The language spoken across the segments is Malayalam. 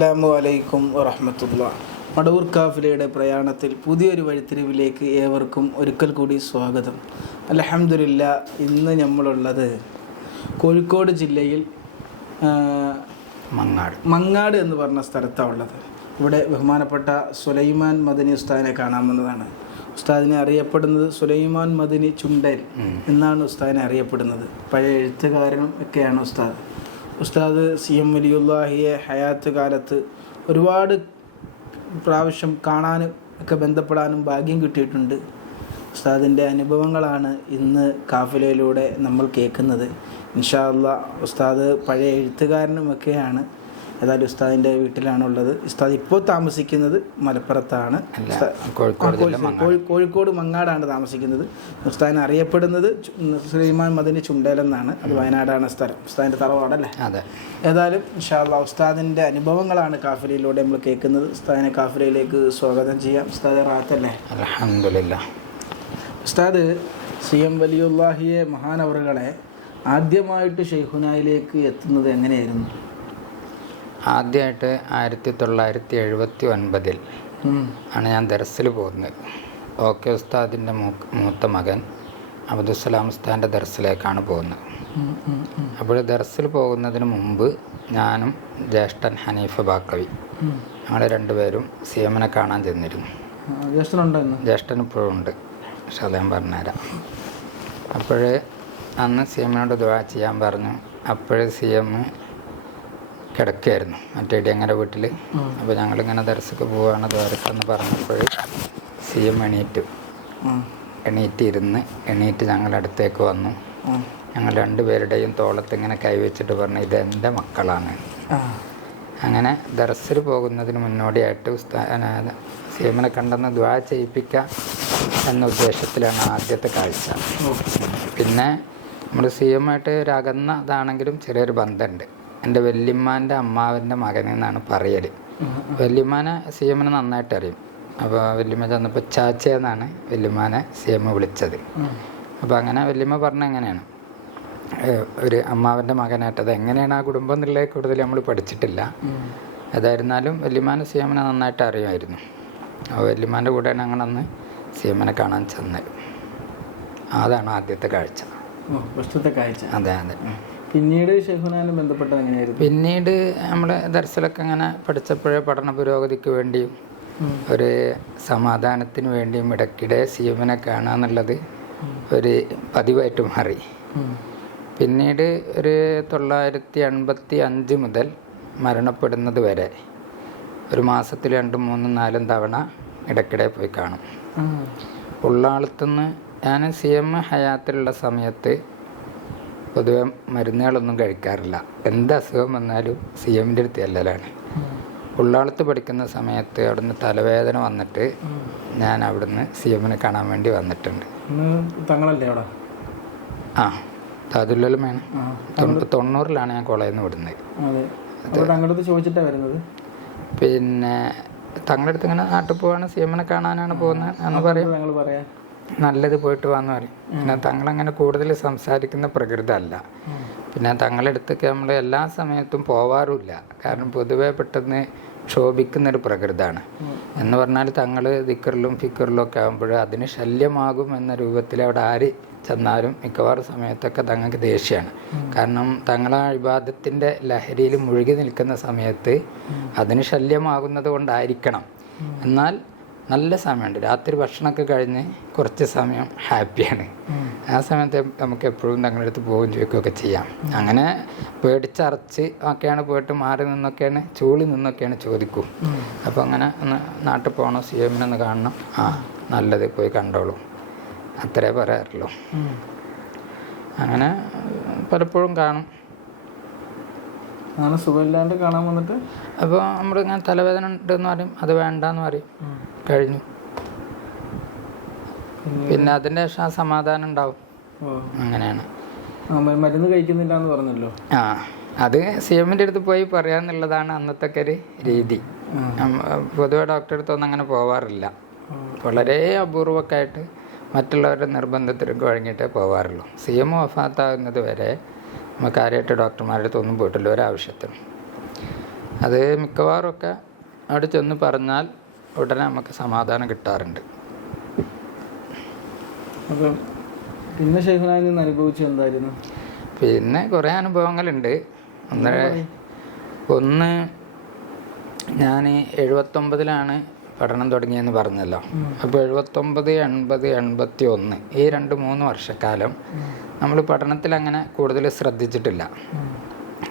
അസ്സലാമു അലൈക്കും വറഹ്മത്തുള്ളാഹി. മടവൂർ കാഫിലയുടെ പ്രയാണത്തിൽ പുതിയൊരു വഴിത്തിരിവിലേക്ക് ഏവർക്കും ഒരിക്കൽ കൂടി സ്വാഗതം. അൽഹംദുലില്ലാ, ഇന്ന് നമ്മളുള്ളത് കോഴിക്കോട് ജില്ലയിൽ മങ്ങാട് എന്ന് പറഞ്ഞ സ്ഥലത്താണ് ഉള്ളത്. ഇവിടെ ബഹുമാനപ്പെട്ട സുലൈമാൻ മദനി ഉസ്താദിനെ കാണാമെന്നതാണ്. ഉസ്താദിനെ അറിയപ്പെടുന്നത് സുലൈമാൻ മദനി ചുണ്ടേൽ എന്നാണ് ഉസ്താദിനെ അറിയപ്പെടുന്നത്. പഴയ എഴുത്തുകാരനും ഒക്കെയാണ് ഉസ്താദ്. ഉസ്താദ് CM വലിയുല്ലാഹിയെ ഹയാത്ത് കാലത്ത് ഒരുപാട് പ്രാവശ്യം കാണാനും ഒക്കെ ബന്ധപ്പെടാനും ഭാഗ്യം കിട്ടിയിട്ടുണ്ട്. ഉസ്താദിൻ്റെ അനുഭവങ്ങളാണ് ഇന്ന് കാഫിലയിലൂടെ നമ്മൾ കേൾക്കുന്നത്. ഇൻഷാ അല്ലാഹ് ഉസ്താദ് പഴയ എഴുത്തുകാരനുമൊക്കെയാണ്. ഏതായാലും ഉസ്താദിൻ്റെ വീട്ടിലാണുള്ളത്. ഉസ്താദ് ഇപ്പോൾ താമസിക്കുന്നത് മലപ്പുറത്താണ്, കോഴിക്കോട് മങ്ങാടാണ് താമസിക്കുന്നത്. ഉസ്താദിനെ അറിയപ്പെടുന്നത് സുലൈമാൻ മദനി ചുണ്ടേലെന്നാണ്. അത് വയനാടാണ് സ്ഥലം. ഉസ്താദിൻ്റെ തറവാടല്ലേ? അതെ. ഏതായാലും ഇൻഷാ അല്ലാഹ് ഉസ്താദിൻ്റെ അനുഭവങ്ങളാണ് കാഫിലയിലൂടെ നമ്മൾ കേൾക്കുന്നത്. ഉസ്താദിനെ കാഫിലയിലേക്ക് സ്വാഗതം ചെയ്യാം. ഉസ്താദ് റാഹത്തല്ലേ? അൽഹംദുലില്ലാ. ഉസ്താദ് CM വലിയുല്ലാഹിയെ മഹാനവറുകളെ ആദ്യമായിട്ട് ഷെയ്ഖുനായിലേക്ക് എത്തുന്നത് എങ്ങനെയായിരുന്നു? ആദ്യമായിട്ട് 1979 ആണ് ഞാൻ ദർസിൽ പോകുന്നത്. OK ഉസ്താദിൻ്റെ മൂത്ത മകൻ അബ്ദുസ്സലാം ഉസ്താദിൻ്റെ ദർസിലേക്കാണ് പോകുന്നത്. അപ്പോൾ ദർസിൽ പോകുന്നതിന് മുമ്പ് ഞാനും ജ്യേഷ്ഠൻ ഹനീഫ ബാക്കവി ഞങ്ങൾ രണ്ടുപേരും CMനെ കാണാൻ ചെന്നിരുന്നു. ജ്യേഷ്ഠൻ ഇപ്പോഴും ഉണ്ട്, പക്ഷെ അത് ഞാൻ പറഞ്ഞുതരാം. അപ്പോൾ അന്ന് CMനോട് ദുആ ചെയ്യാൻ പറഞ്ഞു. അപ്പോഴേ CM കിടക്കുകയായിരുന്നു മറ്റേ ഞങ്ങളുടെ വീട്ടിൽ. അപ്പോൾ ഞങ്ങളിങ്ങനെ ദർശക്ക് പോവുകയാണ് ദ്വാരക്കെന്ന് പറഞ്ഞപ്പോൾ CM എണീറ്റ് ഞങ്ങളുടെ അടുത്തേക്ക് വന്നു. ഞങ്ങൾ രണ്ടുപേരുടെയും തോളത്ത് ഇങ്ങനെ കൈവച്ചിട്ട് പറഞ്ഞു, ഇത് എൻ്റെ മക്കളാണ്. അങ്ങനെ ദർസിൽ പോകുന്നതിന് മുന്നോടിയായിട്ട് CMനെ കണ്ടെന്ന് ദുആ ചെയ്യിപ്പിക്കുക എന്ന ഉദ്ദേശത്തിലാണ് ആദ്യത്തെ കാഴ്ച. പിന്നെ നമ്മൾ CMായിട്ട് ഒരു അകന്നതാണെങ്കിലും ചെറിയൊരു ബന്ധമുണ്ട്. എൻ്റെ വല്യമ്മാൻ്റെ അമ്മാവൻ്റെ മകനെന്നാണ് പറയൽ. വല്യമ്മാനെ CMനെ നന്നായിട്ട് അറിയും. അപ്പോൾ വല്യമ്മ ചെന്നപ്പോൾ ചാച്ചയെന്നാണ് വല്യമ്മാനെ CM വിളിച്ചത്. അപ്പോൾ അങ്ങനെ വല്യമ്മ പറഞ്ഞ എങ്ങനെയാണ് ഒരു അമ്മാവൻ്റെ മകനായിട്ടത് എങ്ങനെയാണ് ആ കുടുംബം എന്നുള്ളത് കൂടുതൽ നമ്മൾ പഠിച്ചിട്ടില്ല. ഏതായിരുന്നാലും വല്യമ്മാനെ CMനെ നന്നായിട്ട് അറിയുമായിരുന്നു. അപ്പോൾ വല്യമ്മാൻ്റെ കൂടെയാണ് ഞങ്ങളന്ന് CMനെ കാണാൻ ചെന്നത്. അതാണ് ആദ്യത്തെ കാഴ്ച. അതെ അതെ. പിന്നീട് ഷെയ്ഖുനാനെ ബന്ധപ്പെട്ടത് എങ്ങനെയായിരുന്നു? പിന്നീട് നമ്മൾ ദർസിലൊക്കെ അങ്ങനെ പഠിച്ചപ്പോഴേ പഠന പുരോഗതിക്ക് വേണ്ടിയും ഒരു സമാധാനത്തിന് വേണ്ടിയും ഇടയ്ക്കിടെ CMനെ കാണുക എന്നുള്ളത് ഒരു പതിവായിട്ട് മാറി. പിന്നീട് ഒരു 1985 മുതൽ മരണപ്പെടുന്നത് വരെ ഒരു മാസത്തിൽ 2, 3, 4 തവണ ഇടയ്ക്കിടെ പോയി കാണും. ഉള്ളാളത്തുനിന്ന് ഞാൻ CM ഹയാത്തിലുള്ള സമയത്ത് പൊതുവെ മരുന്നുകളൊന്നും കഴിക്കാറില്ല. എന്ത് അസുഖം വന്നാലും CMൻ്റെ അടുത്ത് ചെല്ലലാണ്. ഉള്ളാളത്ത് പഠിക്കുന്ന സമയത്ത് അവിടുന്ന് തലവേദന വന്നിട്ട് ഞാൻ അവിടുന്ന് CMനെ കാണാൻ വേണ്ടി വന്നിട്ടുണ്ട്. തങ്ങളല്ലേ അവിടെ? ആ, താജുല്ലുലമയാണ്. 90-ലാണ് ഞാൻ കോളേജിൽ നിന്ന് വിടുന്നത്. പിന്നെ തങ്ങളുടെ അടുത്ത് ഇങ്ങനെ നാട്ടിൽ പോവാണ്, CMനെ കാണാനാണ് പോകുന്നത് എന്ന് പറയും. നല്ലത് പോയിട്ട് വന്ന് പറയും. പിന്നെ തങ്ങളങ്ങനെ കൂടുതൽ സംസാരിക്കുന്ന പ്രകൃതി അല്ല. പിന്നെ തങ്ങളുടെ അടുത്തൊക്കെ നമ്മൾ എല്ലാ സമയത്തും പോവാറുമില്ല. കാരണം പൊതുവെ പെട്ടെന്ന് ക്ഷോഭിക്കുന്നൊരു പ്രകൃതമാണ്. എന്ന് പറഞ്ഞാൽ തങ്ങൾ ദിക്കറിലും ഫിക്കറിലും ഒക്കെ ആകുമ്പോൾ അതിന് ശല്യമാകും എന്ന രൂപത്തിൽ അവിടെ ആര് ചെന്നാലും മിക്കവാറും സമയത്തൊക്കെ തങ്ങൾക്ക് ദേഷ്യമാണ്. കാരണം തങ്ങളാ ഇബാദത്തിൻ്റെ ലഹരിയിൽ മുഴുകി നിൽക്കുന്ന സമയത്ത് അതിന് ശല്യമാകുന്നത് കൊണ്ടായിരിക്കണം. എന്നാൽ നല്ല സമയമുണ്ട്. രാത്രി ഭക്ഷണമൊക്കെ കഴിഞ്ഞ് കുറച്ച് സമയം ഹാപ്പിയാണ്. ആ സമയത്ത് നമുക്ക് എപ്പോഴും തങ്ങളുടെ അടുത്ത് പോവുകയും ചോദിക്കുകയൊക്കെ ചെയ്യാം. അങ്ങനെ പേടിച്ചറച്ച് ഒക്കെയാണ് പോയിട്ട് മാറി നിന്നൊക്കെയാണ് ചൂളി നിന്നൊക്കെയാണ് ചോദിക്കും. അപ്പോൾ അങ്ങനെ ഒന്ന് നാട്ടിൽ പോകണം, CMനെ ഒന്ന് കാണണം. ആ, നല്ലത് പോയി കണ്ടോളൂ, അത്രേ പറയാറുള്ളൂ. അങ്ങനെ പലപ്പോഴും കാണും. സുഖമില്ലാണ്ട് കാണാൻ വന്നിട്ട് അപ്പോൾ നമ്മളിങ്ങനെ തലവേദന ഉണ്ടെന്ന് പറയും, അത് വേണ്ടെന്ന് പറയും, കഴിഞ്ഞു. പിന്നെ അതിൻ്റെ ശേഷം ആ സമാധാനം ഉണ്ടാവും. അങ്ങനെയാണ്. മരുന്ന് കഴിക്കുന്നില്ല എന്ന് പറഞ്ഞല്ലോ. ആ, അത് CMൻ്റെ അടുത്ത് പോയി പറയാന്നുള്ളതാണ് അന്നത്തെ ഒരു രീതി. പൊതുവെ ഡോക്ടറെ അടുത്തൊന്നും അങ്ങനെ പോവാറില്ല. വളരെ അപൂർവമൊക്കെ ആയിട്ട് മറ്റുള്ളവരുടെ നിർബന്ധത്തിലേക്ക് വഴങ്ങിയിട്ടേ പോവാറുള്ളൂ. CM വഫാത്താകുന്നത് വരെ നമുക്ക് ആരായിട്ട് ഡോക്ടർമാരുടെ അടുത്തൊന്നും പോയിട്ടില്ല ഒരാവശ്യത്തിനും. അത് മിക്കവാറുമൊക്കെ അവിടെ ചെന്ന് പറഞ്ഞാൽ ഉടനെ നമുക്ക് സമാധാനം കിട്ടാറുണ്ട്. അപ്പം പിന്നെ ഷെയ്ഖുനായിൽ നിന്ന് അനുഭവിച്ചത് എന്തായിരുന്നു? പിന്നെ കുറേ അനുഭവങ്ങളുണ്ട്. ഒന്ന് ഞാൻ 79-ലാണ് പഠനം തുടങ്ങിയെന്ന് പറഞ്ഞല്ലോ. അപ്പോൾ 79, 80, 81 ഈ 2-3 വർഷക്കാലം നമ്മൾ പഠനത്തിൽ അങ്ങനെ കൂടുതൽ ശ്രദ്ധിച്ചിട്ടില്ല.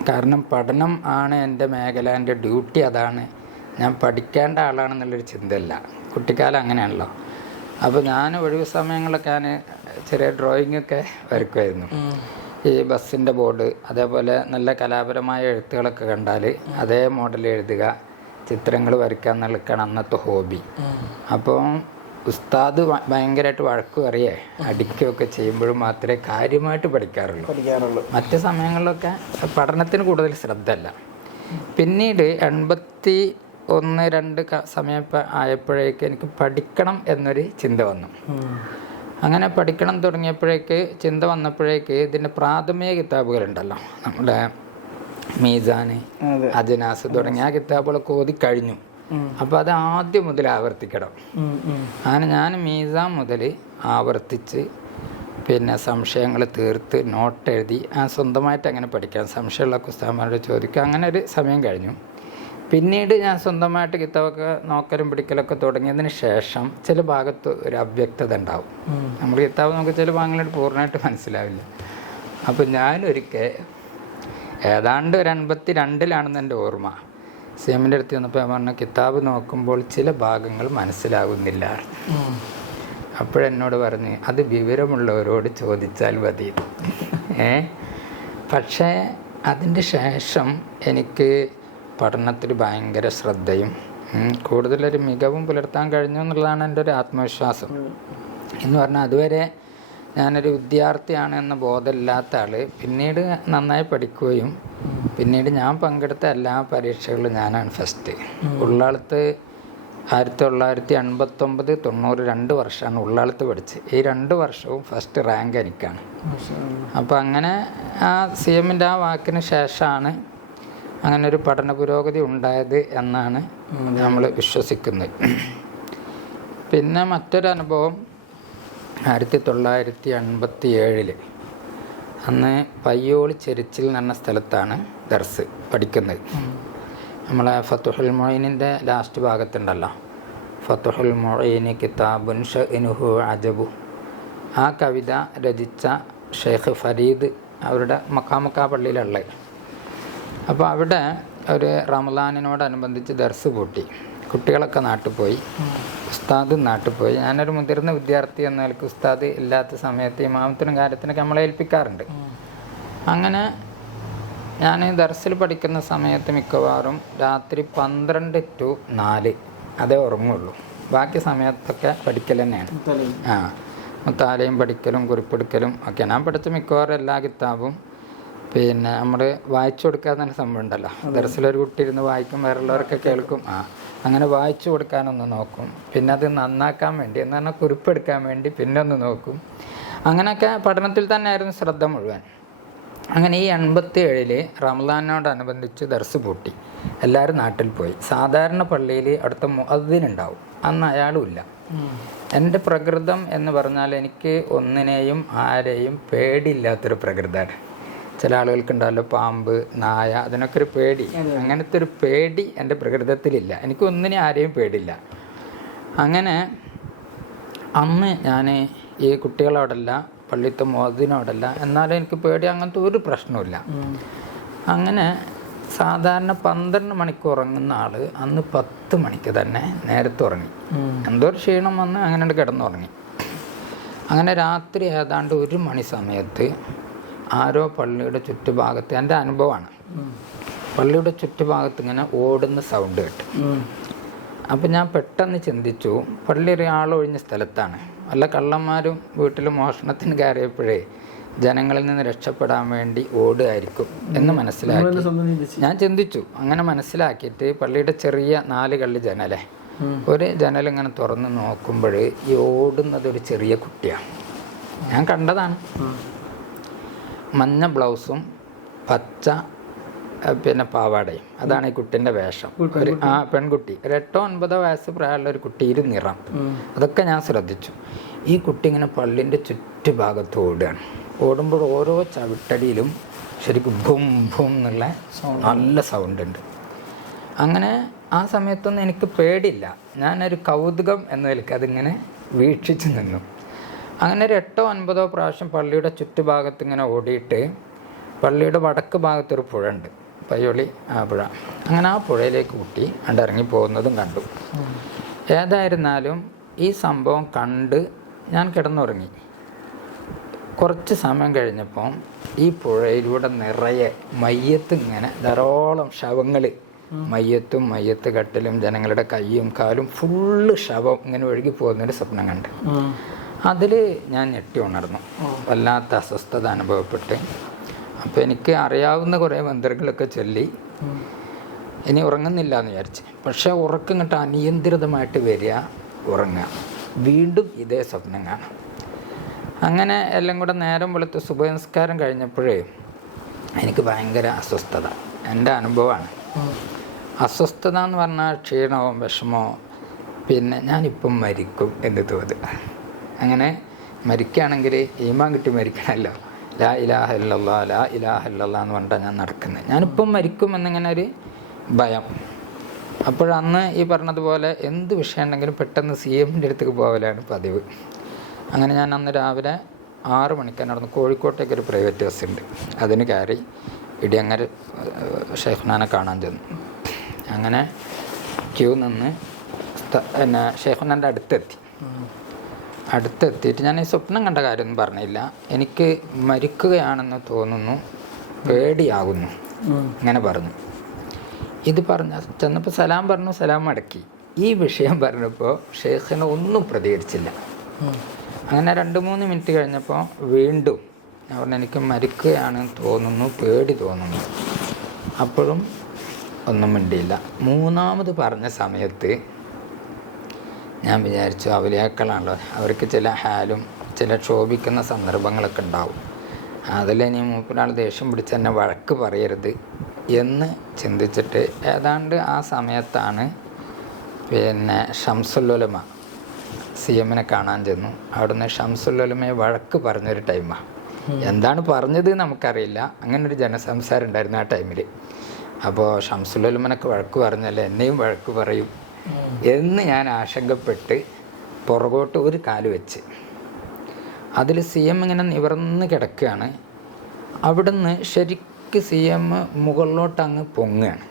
കാരണം പഠനം ആണ് എൻ്റെ മേഖല, എൻ്റെ ഡ്യൂട്ടി അതാണ്, ഞാൻ പഠിക്കേണ്ട ആളാണെന്നുള്ളൊരു ചിന്തയില്ല. കുട്ടിക്കാലം അങ്ങനെയാണല്ലോ. അപ്പോൾ ഞാൻ ഒഴിവ് സമയങ്ങളൊക്കെ ഞാൻ ചെറിയ ഡ്രോയിങ്ങൊക്കെ വരയ്ക്കുമായിരുന്നു. ഈ ബസ്സിൻ്റെ ബോർഡ്, അതേപോലെ നല്ല കലാപരമായ എഴുത്തുകളൊക്കെ കണ്ടാൽ അതേ മോഡൽ എഴുതുക, ചിത്രങ്ങൾ വരയ്ക്കുക എന്നുള്ളതൊക്കെയാണ് അന്നത്തെ ഹോബി. അപ്പോൾ ഉസ്താദ് ഭയങ്കരമായിട്ട് വഴക്ക് പറയേ അടിക്കുകയൊക്കെ ചെയ്യുമ്പോഴും മാത്രമേ കാര്യമായിട്ട് പഠിക്കാറുള്ളൂ. മറ്റ് സമയങ്ങളിലൊക്കെ പഠനത്തിന് കൂടുതൽ ശ്രദ്ധ അല്ല. പിന്നീട് 81-82 സമയം ആയപ്പോഴേക്ക് എനിക്ക് പഠിക്കണം എന്നൊരു ചിന്ത വന്നു. അങ്ങനെ പഠിക്കണം തുടങ്ങിയപ്പോഴേക്ക് ചിന്ത വന്നപ്പോഴേക്ക് ഇതിൻ്റെ പ്രാഥമിക കിതാബുകളുണ്ടല്ലോ, നമ്മുടെ മീസാന്, അജ്നാസ് തുടങ്ങിയ ആ കിതാബുകളൊക്കെ ഓതി കഴിഞ്ഞു. അപ്പോൾ അത് ആദ്യം മുതൽ ആവർത്തിക്കണം. അങ്ങനെ ഞാൻ മീസാൻ മുതൽ ആവർത്തിച്ച് പിന്നെ സംശയങ്ങൾ തീർത്ത് നോട്ട് എഴുതി സ്വന്തമായിട്ട് അങ്ങനെ പഠിക്കാം. സംശയമുള്ള ഉസ്താദന്മാരോട് ചോദിക്കുക. അങ്ങനെ ഒരു സമയം കഴിഞ്ഞു. പിന്നീട് ഞാൻ സ്വന്തമായിട്ട് കിതാബൊക്കെ നോക്കലും പിടിക്കലൊക്കെ തുടങ്ങിയതിന് ശേഷം ചില ഭാഗത്ത് ഒരു അവ്യക്തത ഉണ്ടാവും. നമ്മൾ കിതാബ് നമുക്ക് ചില ഭാഗങ്ങളായിട്ട് പൂർണ്ണമായിട്ട് മനസ്സിലാവില്ല. അപ്പോൾ ഞാനൊരിക്കൽ ഏതാണ്ട് ഒരു 82-ലാണെന്ന് എൻ്റെ ഓർമ്മ, സിഎമ്മിൻ്റെ അടുത്ത് വന്നപ്പോൾ ഞാൻ പറഞ്ഞു, കിതാബ് നോക്കുമ്പോൾ ചില ഭാഗങ്ങൾ മനസ്സിലാകുന്നില്ല. അപ്പോഴെന്നോട് പറഞ്ഞ് അത് വിവരമുള്ളവരോട് ചോദിച്ചാൽ മതി. പക്ഷേ അതിൻ്റെ ശേഷം എനിക്ക് പഠനത്തിൽ ഭയങ്കര ശ്രദ്ധയും കൂടുതലൊരു മികവും പുലർത്താൻ കഴിഞ്ഞു എന്നുള്ളതാണ് എൻ്റെ ഒരു ആത്മവിശ്വാസം. എന്ന് പറഞ്ഞാൽ അതുവരെ ഞാനൊരു വിദ്യാർത്ഥിയാണ് എന്ന ബോധമില്ലാത്ത ആൾ പിന്നീട് നന്നായി പഠിക്കുകയും പിന്നീട് ഞാൻ പങ്കെടുത്ത എല്ലാ പരീക്ഷകളിലും ഞാനാണ് ഫസ്റ്റ്. ഉള്ളാളത്ത് 1989, 90 2 വർഷമാണ് ഉള്ളാളത്ത് പഠിച്ചത്. ഈ 2 വർഷവും ഫസ്റ്റ് റാങ്ക് എനിക്കാണ്. അപ്പോൾ അങ്ങനെ ആ സിഎമ്മിൻ്റെ ആ വാക്കിന് ശേഷമാണ് അങ്ങനെ ഒരു പഠന പുരോഗതി ഉണ്ടായത് എന്നാണ് നമ്മൾ വിശ്വസിക്കുന്നത്. പിന്നെ മറ്റൊരനുഭവം 1987 അന്ന് പയ്യോളി ചെരിച്ചിൽ എന്ന് പറഞ്ഞ സ്ഥലത്താണ് ദർസ് പഠിക്കുന്നത്. നമ്മളെ ഫത്തുഹുൽ മൊയ്നിൻ്റെ ലാസ്റ്റ് ഭാഗത്തുണ്ടല്ലോ, ഫത്തുഹുൽ മൊയ്നി കിതാബുൻ ഷഅ്നുഹു അജബു, ആ കവിത രചിച്ച ഷെയ്ഖ് ഫരീദ് അവരുടെ മക്കാമക്ക പള്ളിയിലുള്ളത്. അപ്പോൾ അവിടെ ഒരു റമളാനിനോടനുബന്ധിച്ച് ദർസ് പൂട്ടി. കുട്ടികളൊക്കെ നാട്ടിൽ പോയി, ഉസ്താദ് നാട്ടിൽ പോയി. ഞാനൊരു മുതിർന്ന വിദ്യാർത്ഥി എന്ന നിലയ്ക്ക് ഉസ്താദ് ഇല്ലാത്ത സമയത്ത് ഇമാമത്തിനും കാര്യത്തിനൊക്കെ നമ്മളെ ഏൽപ്പിക്കാറുണ്ട്. അങ്ങനെ ഞാൻ ദർസിൽ പഠിക്കുന്ന സമയത്ത് മിക്കവാറും രാത്രി 12 to 4 അതേ ഉറങ്ങുള്ളൂ. ബാക്കി സമയത്തൊക്കെ പഠിക്കൽ തന്നെയാണ്. മുത്താലയും പഠിക്കലും കുറിപ്പെടുക്കലും ഒക്കെ. ഞാൻ പഠിച്ച മിക്കവാറും എല്ലാ കിതാബും പിന്നെ നമ്മൾ വായിച്ചു കൊടുക്കാൻ തന്നെ സംഭവം ഉണ്ടല്ലോ. ദർസിലൊരു കുട്ടി ഇരുന്ന് വായിക്കും, വേറുള്ളവരൊക്കെ കേൾക്കും. അങ്ങനെ വായിച്ചു കൊടുക്കാനൊന്ന് നോക്കും. പിന്നെ അത് നന്നാക്കാൻ വേണ്ടി എന്ന് പറഞ്ഞാൽ കുറിപ്പെടുക്കാൻ വേണ്ടി പിന്നെ ഒന്ന് നോക്കും. അങ്ങനെയൊക്കെ പഠനത്തിൽ തന്നെയായിരുന്നു ശ്രദ്ധ മുഴുവൻ. അങ്ങനെ ഈ 87 റമളാനോടനുബന്ധിച്ച് ദർസ് പൂട്ടി, എല്ലാവരും നാട്ടിൽ പോയി. സാധാരണ പള്ളിയിൽ അടുത്ത മുഅദ്ദിനുണ്ടാവും, അന്ന് അയാളും ഇല്ല. എൻ്റെ പ്രകൃതം എന്ന് പറഞ്ഞാൽ എനിക്ക് ഒന്നിനെയും ആരെയും പേടിയില്ലാത്തൊരു പ്രകൃതമാണ്. ചില ആളുകൾക്കുണ്ടല്ലോ പാമ്പ്, നായ, അതിനൊക്കെ ഒരു പേടി. അങ്ങനത്തെ ഒരു പേടി എൻ്റെ പ്രകൃതത്തിലില്ല. എനിക്ക് ഒന്നിനും ആരെയും പേടില്ല. അങ്ങനെ അന്ന് ഞാൻ ഈ കുട്ടികളോടല്ല, പള്ളിത്തെ മുഅദ്ദിനോടല്ല, എന്നാലും എനിക്ക് പേടി, അങ്ങനത്തെ ഒരു പ്രശ്നമില്ല. അങ്ങനെ സാധാരണ 12 മണിക്ക് ഉറങ്ങുന്ന ആൾ അന്ന് 10 മണിക്ക് തന്നെ നേരത്തെ ഉറങ്ങി. എന്തോ ഒരു ക്ഷീണം വന്ന് അങ്ങനെ കിടന്നുറങ്ങി. അങ്ങനെ രാത്രി ഏതാണ്ട് 1 മണി സമയത്ത് ആരോ പള്ളിയുടെ ചുറ്റുഭാഗത്ത്, എൻ്റെ അനുഭവമാണ്, പള്ളിയുടെ ചുറ്റുഭാഗത്ത് ഇങ്ങനെ ഓടുന്ന സൗണ്ട് കേട്ടു. അപ്പം ഞാൻ പെട്ടെന്ന് ചിന്തിച്ചു, പള്ളി ഒരാളൊഴിഞ്ഞ സ്ഥലത്താണ്, വല്ല കള്ളന്മാരും വീട്ടിൽ മോഷണത്തിന് കയറിയപ്പോഴേ ജനങ്ങളിൽ നിന്ന് രക്ഷപ്പെടാൻ വേണ്ടി ഓടുകയായിരിക്കും എന്ന് മനസ്സിലാക്കി ഞാൻ ചിന്തിച്ചു. അങ്ങനെ മനസ്സിലാക്കിയിട്ട് പള്ളിയുടെ ചെറിയ 4 കള്ളി ജനലേ, ഒരു ജനലിങ്ങനെ തുറന്ന് നോക്കുമ്പോൾ ഈ ഓടുന്നതൊരു ചെറിയ കുട്ടിയാണ്. ഞാൻ കണ്ടതാണ്. മഞ്ഞ ബ്ലൗസും പച്ച പിന്നെ പാവാടയും. അതാണ് ഈ കുട്ടീൻ്റെ വേഷം. ഒരു പെൺകുട്ടി, ഒരു 8-9 വയസ്സ് പ്രായമുള്ള ഒരു കുട്ടിയിൽ നിറം. അതൊക്കെ ഞാൻ ശ്രദ്ധിച്ചു. ഈ കുട്ടി ഇങ്ങനെ പള്ളിൻ്റെ ചുറ്റുഭാഗത്ത് ഓടുകയാണ്. ഓടുമ്പോൾ ഓരോ ചവിട്ടടിയിലും ശരിക്കും ഭും ഭും എന്നുള്ള നല്ല സൗണ്ട് ഉണ്ട്. അങ്ങനെ ആ സമയത്തൊന്നും എനിക്ക് പേടില്ല. ഞാനൊരു കൗതുകം എന്ന നിലയ്ക്ക് അതിങ്ങനെ വീക്ഷിച്ച് നിന്നു. അങ്ങനെ ഒരു 8-9 പ്രാവശ്യം പള്ളിയുടെ ചുറ്റുഭാഗത്ത് ഇങ്ങനെ ഓടിയിട്ട് പള്ളിയുടെ വടക്ക് ഭാഗത്തൊരു പുഴ ഉണ്ട്, പയ്യോളി ആ പുഴ. അങ്ങനെ ആ പുഴയിലേക്ക് കുട്ടി ഇറങ്ങി പോകുന്നതും കണ്ടു. ഏതായിരുന്നാലും ഈ സംഭവം കണ്ട് ഞാൻ കിടന്നുറങ്ങി. കുറച്ച് സമയം കഴിഞ്ഞപ്പോൾ ഈ പുഴയിലൂടെ നിറയെ മയ്യത്ത്, ഇങ്ങനെ ധാരാളം ശവങ്ങൾ, മയ്യത്തും മയ്യത്ത് കട്ടിലും ജനങ്ങളുടെ കൈയും കാലും ഫുള്ള് ശവം ഇങ്ങനെ ഒഴുകി പോകുന്നൊരു സ്വപ്നം കണ്ട്. അതിൽ ഞാൻ ഞെട്ടി ഉണർന്നു. വല്ലാത്ത അസ്വസ്ഥത അനുഭവപ്പെട്ട്. അപ്പോൾ എനിക്ക് അറിയാവുന്ന കുറേ മന്ത്രങ്ങളൊക്കെ ചൊല്ലി ഇനി ഉറങ്ങുന്നില്ല എന്ന് വിചാരിച്ച്. പക്ഷേ ഉറക്കം ഇങ്ങോട്ട് അനിയന്ത്രിതമായിട്ട് വരിക, ഉറങ്ങുക, വീണ്ടും ഇതേ സ്വപ്നം കാണാം. അങ്ങനെ എല്ലാം കൂടെ നേരം വെളുത്ത് സുബഹി നിസ്കാരം കഴിഞ്ഞപ്പോഴേ എനിക്ക് ഭയങ്കര അസ്വസ്ഥത. എൻ്റെ അനുഭവമാണ്. അസ്വസ്ഥത എന്ന് പറഞ്ഞാൽ ക്ഷീണമോ വിഷമോ, പിന്നെ ഞാനിപ്പം മരിക്കും എന്ന് തോന്നുക. അങ്ങനെ മരിക്കുകയാണെങ്കിൽ ഈമാൻ കിട്ടി മരിക്കണമല്ലോ. ലാ ഇലാഹ ഇല്ലല്ലാ ലാ ഇലാഹ ഇല്ലല്ലാ എന്ന് പറഞ്ഞാൽ ഞാൻ നടക്കുന്നത്. ഞാനിപ്പം മരിക്കും എന്നിങ്ങനെ ഒരു ഭയം. അപ്പോഴന്ന് ഈ പറഞ്ഞതുപോലെ എന്ത് വിഷയം ഉണ്ടെങ്കിലും പെട്ടെന്ന് CMൻ്റെ അടുത്തേക്ക് പോകലാണ് പതിവ്. അങ്ങനെ ഞാൻ അന്ന് രാവിലെ 6 മണിക്ക് നടന്നു കോഴിക്കോട്ടേക്ക് ഒരു പ്രൈവറ്റ് ബസ് ഉണ്ട്, അതിന് കയറി ഇടിയങ്ങര ഷെയ്ഖുനാനെ കാണാൻ ചെന്നു. അങ്ങനെ ക്യൂ നിന്ന് പിന്നെ ഷെയ്ഖുനാൻ്റെ അടുത്തെത്തിയിട്ട് ഞാൻ ഈ സ്വപ്നം കണ്ട കാര്യമൊന്നും പറഞ്ഞില്ല. എനിക്ക് മരിക്കുകയാണെന്ന് തോന്നുന്നു, പേടിയാകുന്നു, ഇങ്ങനെ പറഞ്ഞു. ഇത് ചെന്നപ്പോൾ സലാം പറഞ്ഞു, സലാം മടക്കി. ഈ വിഷയം പറഞ്ഞപ്പോൾ ഷെയ്ഖിന് ഒന്നും പ്രതികരിച്ചില്ല. അങ്ങനെ 2-3 മിനിറ്റ് കഴിഞ്ഞപ്പോൾ വീണ്ടും ഞാൻ പറഞ്ഞു, എനിക്ക് മരിക്കുകയാണെന്ന് തോന്നുന്നു, പേടി തോന്നുന്നു. അപ്പോഴും ഒന്നും മിണ്ടിയില്ല. 3ാമത് പറഞ്ഞ സമയത്ത് ഞാൻ വിചാരിച്ചു, അവലിയാക്കളാണല്ലോ, അവർക്ക് ചില ഹാലും ചില ക്ഷോഭിക്കുന്ന സന്ദർഭങ്ങളൊക്കെ ഉണ്ടാവും. അതിൽ ഇനി മൂപ്പരാൾ ദേഷ്യം പിടിച്ച് എന്നെ വഴക്ക് പറയരുത് എന്ന് ചിന്തിച്ചിട്ട് ഏതാണ്ട് ആ സമയത്താണ് പിന്നെ ഷംസുൽ ഉലമ CMനെ കാണാൻ ചെന്നു. അവിടുന്ന് ഷംസുൽ ഉലമയെ വഴക്ക് പറഞ്ഞൊരു ടൈമാണ്. എന്താണ് പറഞ്ഞത് നമുക്കറിയില്ല. അങ്ങനൊരു ജനസംസാരം ഉണ്ടായിരുന്നു ആ ടൈമിൽ. അപ്പോൾ ഷംസുൽ ഉലമനൊക്കെ വഴക്ക് പറഞ്ഞല്ലേ എന്നെയും വഴക്ക് പറയും എന്ന് ഞാൻ ആശങ്കപ്പെട്ട് പുറകോട്ട് ഒരു കാല് വെച്ച് അതിൽ CM ഇങ്ങനെ നിവർന്ന് കിടക്കുകയാണ്. അവിടുന്ന് ശരിക്ക് CM മുകളിലോട്ട് അങ്ങ് പൊങ്ങുകയാണ്.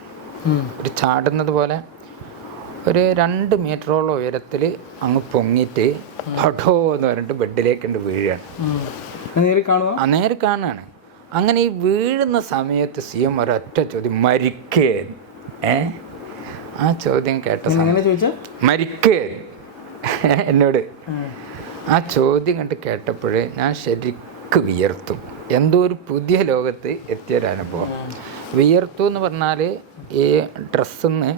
ഒരു ചാടുന്നത് പോലെ ഒരു 2 മീറ്ററോളം ഉയരത്തിൽ അങ്ങ് പൊങ്ങിയിട്ട് പടോ എന്ന് പറഞ്ഞിട്ട് ബെഡിലേക്കുണ്ട് വീഴുകയാണ്. നേരെ കാണുകയാണ്. അങ്ങനെ ഈ വീഴുന്ന സമയത്ത് CM ഒരൊറ്റ ചോദ്യം, മരിക്കേ? ആ ചോദ്യം കേട്ട സമയം മരിക്കേ എന്നോട് ആ ചോദ്യം കണ്ട് കേട്ടപ്പോഴേ ഞാൻ ശരിക്കും വിയർത്തു. എന്തോ ഒരു പുതിയ ലോകത്ത് എത്തിയൊരനുഭവം. വിയർത്തു എന്ന് പറഞ്ഞാൽ ഈ ഡ്രസ്സിൽ നിന്ന്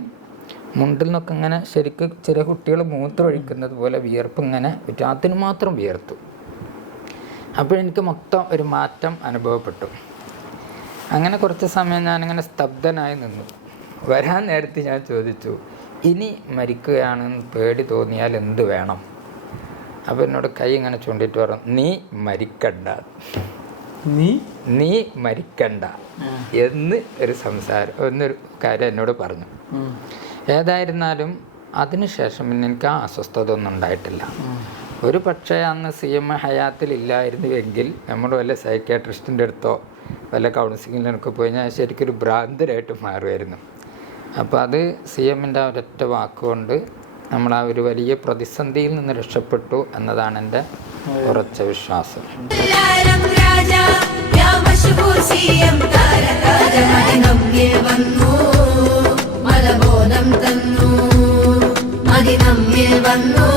മുണ്ടിൽ നിന്നൊക്കെ ഇങ്ങനെ ശരിക്കും ചില കുട്ടികൾ മൂത്രമൊഴിക്കുന്നത് പോലെ വിയർപ്പ് ഇങ്ങനെ അതിന് മാത്രം വിയർത്തു. അപ്പോഴെനിക്ക് മൊത്തം ഒരു മാറ്റം അനുഭവപ്പെട്ടു. അങ്ങനെ കുറച്ച് സമയം ഞാനിങ്ങനെ സ്തബ്ധനായി നിന്നു. വരാൻ നേരത്ത് ഞാൻ ചോദിച്ചു, ഇനി മരിക്കുകയാണെന്ന് പേടി തോന്നിയാൽ എന്ത് വേണം? അപ്പോൾ എന്നോട് കൈ ഇങ്ങനെ ചൂണ്ടിയിട്ട് പറഞ്ഞു, നീ മരിക്കണ്ട, നീ മരിക്കണ്ട എന്ന് ഒരു സംസാരം, എന്നൊരു കാര്യം എന്നോട് പറഞ്ഞു. ഏതായിരുന്നാലും അതിനുശേഷം പിന്നെ എനിക്ക് ആ അസ്വസ്ഥത ഒന്നും ഉണ്ടായിട്ടില്ല. ഒരു പക്ഷേ അന്ന് CM ഹയാത്തിലില്ലായിരുന്നുവെങ്കിൽ നമ്മൾ വല്ല സൈക്യാട്രിസ്റ്റിൻ്റെ അടുത്തോ വല്ല കൗൺസിലിങ്ങിനൊക്കെ പോയി ഞാൻ ശരിക്കൊരു ഭ്രാന്തരായിട്ട് മാറുമായിരുന്നു. അപ്പോൾ അത് CMൻ്റെ ഒരൊറ്റ വാക്കുകൊണ്ട് നമ്മൾ ആ ഒരു വലിയ പ്രതിസന്ധിയിൽ നിന്ന് രക്ഷപ്പെട്ടു എന്നതാണ് എൻ്റെ ഉറച്ച വിശ്വാസം. മലബോധം തന്നു, മതി നമ്മിൽ വന്നു.